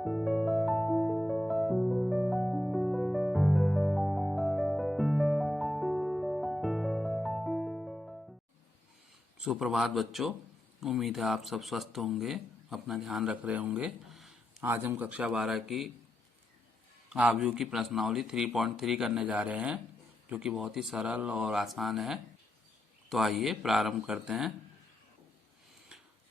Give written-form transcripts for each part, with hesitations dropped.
सुप्रभात बच्चों, उम्मीद है आप सब स्वस्थ होंगे, अपना ध्यान रख रहे होंगे। आज हम कक्षा 12 की आव्यूह की प्रश्नावली 3.3 करने जा रहे हैं, जो कि बहुत ही सरल और आसान है। तो आइए प्रारंभ करते हैं।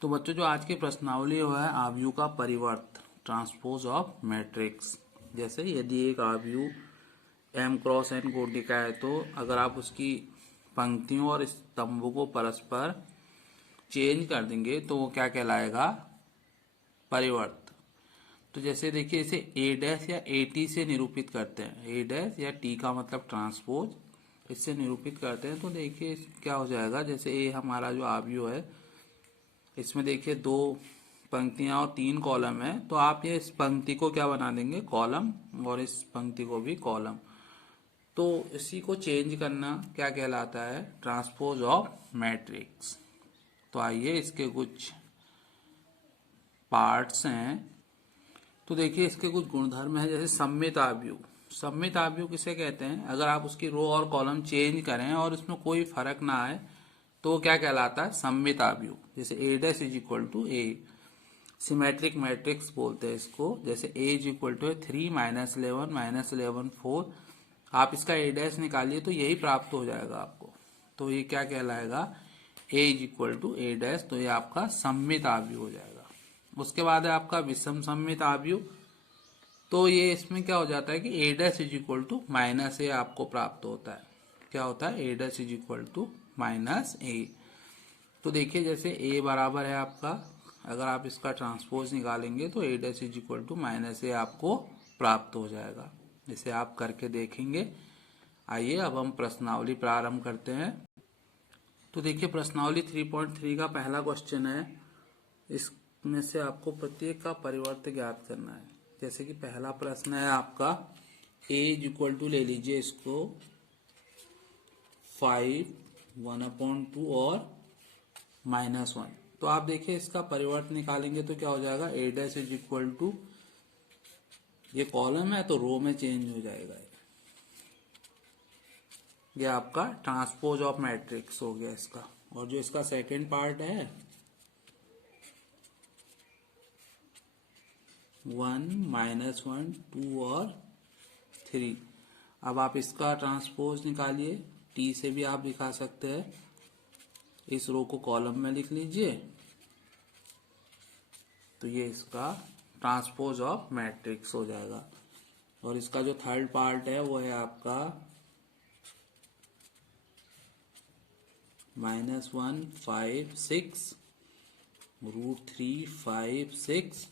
तो बच्चों, जो आज की प्रश्नावली है आव्यूह का परिवर्त, ट्रांसपोज ऑफ मैट्रिक्स। जैसे यदि एक आव्यूह m क्रॉस n कोटि का है, तो अगर आप उसकी पंक्तियों और स्तंभों को परस्पर चेंज कर देंगे तो वो क्या कहलाएगा? परिवर्त। तो जैसे देखिए, इसे ए डैश या ए टी से निरूपित करते हैं। ए डैश या टी का मतलब ट्रांसपोज, इससे निरूपित करते हैं। तो देखिए क्या हो जाएगा, जैसे ए हमारा जो आव्यूह है, इसमें देखिए 2 पंक्तियां और 3 कॉलम है। तो आप ये इस पंक्ति को क्या बना देंगे? कॉलम, और इस पंक्ति को भी कॉलम। तो इसी को चेंज करना क्या कहलाता है? Transpose of matrix. तो आइए इसके कुछ पार्ट्स हैं। तो देखिए इसके कुछ गुणधर्म हैं, जैसे सममित आव्यूह। सममित आव्यूह किसे कहते हैं? अगर आप उसकी रो और कॉलम चेंज करें और उसमें कोई फर्क ना आए तो वो क्या कहलाता है? सममित आव्यूह। जैसे A dash is equal to A. Symmetric matrix बोलते हैं इसको। जैसे ए इज इक्वल टू 3 -11 -11 4। आप इसका ए डैश निकालिए तो यही प्राप्त हो जाएगा आपको। तो ये क्या कहलाएगा? A is equal to A dash. तो ये आपका सममित आव्यूह हो जाएगा। उसके बाद है आपका विषम सममित आव्यूह। तो ये इसमें क्या हो जाता है कि A dash is equal to minus A आपको प्राप्त होता है। क्या होता है? A dash is equal to minus A. तो देखिए जैसे ए बराबर है आपका, अगर आप इसका ट्रांसपोज निकालेंगे तो A dash is equal to minus A आपको प्राप्त हो जाएगा। इसे आप करके देखेंगे। आइए अब हम प्रश्नावली प्रारंभ करते हैं। तो देखिए प्रश्नावली 3.3 का पहला क्वेश्चन है। इसमें से आपको प्रत्येक का परिवर्त ज्ञात करना है। जैसे कि पहला प्रश्न है आपका a इज इक्वल टू, ले लीजिए इसको 5 1/2 और -1। तो आप देखिए इसका परिवर्त निकालेंगे तो क्या हो जाएगा? a dash is equal to, ये कॉलम है तो रो में चेंज हो जाएगा। ये आपका ट्रांसपोज ऑफ मैट्रिक्स हो गया इसका। और जो इसका सेकंड पार्ट है 1 -1 2 और 3। अब आप इसका ट्रांसपोज निकालिए। टी से भी आप दिखा सकते हैं। इस रो को कॉलम में लिख लीजिए। तो ये इसका ट्रांसपोज ऑफ मैट्रिक्स हो जाएगा। और इसका जो थर्ड पार्ट है वो है आपका -1 5 6 √3 5 6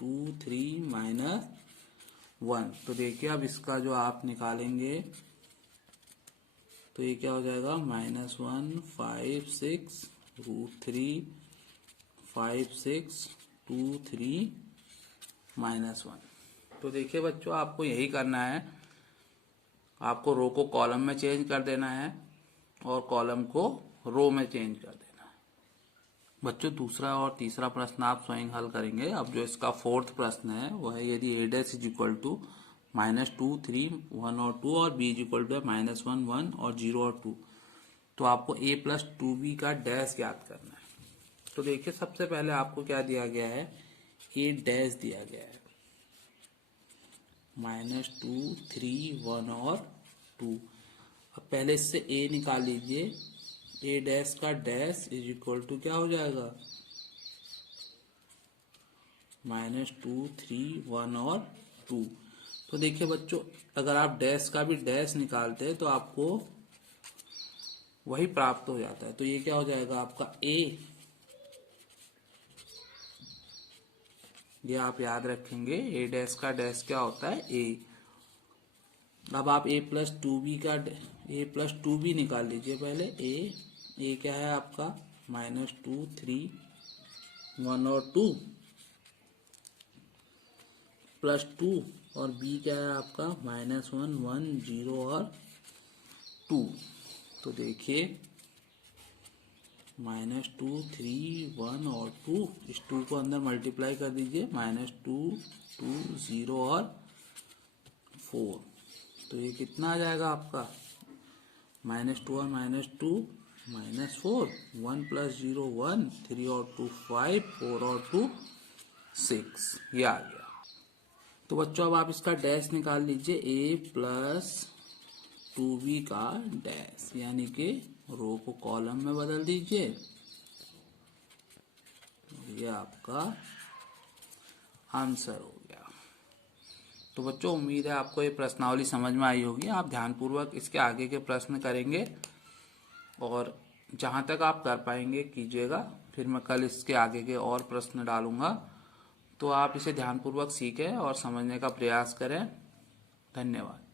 2 3 -1। तो देखिए अब इसका जो आप निकालेंगे तो ये क्या हो जाएगा? -1 5 6 √3 5 6 2 3 -1। तो देखिए बच्चों, आपको यही करना है। आपको रो को कॉलम में चेंज कर देना है और कॉलम को रो में चेंज कर देना है। बच्चों दूसरा और तीसरा प्रश्न आप स्वयं हल करेंगे। अब जो इसका फोर्थ प्रश्न है वो है, यदि ए डैश इज इक्वल टू -2 3 1 और 2 और बी इज इक्वल टू -1 1 और 0 और 2, तो आपको a प्लस 2b का डैश ज्ञात करना है। तो देखिए सबसे पहले आपको क्या दिया गया है? a डैश दिया गया है। -2 3 1 और 2। अब पहले इससे a निकाल लीजिए। a डैश का डैश इज इक्वल टू क्या हो जाएगा? -2 3 1 और 2। तो देखिए बच्चों, अगर आप डैश का भी डैश निकालते हैं तो आपको वही प्राप्त हो जाता है। तो ये क्या हो जाएगा आपका? a। ये आप याद रखेंगे, a डैश का डैश क्या होता है? a। अब आप a प्लस 2b निकाल लीजिए। पहले a क्या है आपका? -2 3 1 और 2 प्लस 2, और b क्या है आपका? -1 1 0 और 2। तो देखिए -2 3 1 और 2, इस 2 को अंदर मल्टीप्लाई कर दीजिए, -2 2 0 और 4, तो ये कितना आ जाएगा आपका -2 और -2 -4, 1 + 0 1, 3 और 2 5, 4 और 2 6, ये आ गया। तो बच्चों अब आप इसका डैश निकाल लीजिए, a + 2b का डैश, यानी कि रो को कॉलम में बदल दीजिए, ये आपका आंसर हो गया। तो बच्चों उम्मीद है आपको ये प्रश्नावली समझ में आई होगी। आप ध्यानपूर्वक इसके आगे के प्रश्न करेंगे और जहां तक आप कर पाएंगे कीजिएगा, फिर मैं कल इसके आगे के और प्रश्न डालूंगा। तो आप इसे ध्यानपूर्वक सीखें और समझने का प्रयास करें। धन्यवाद।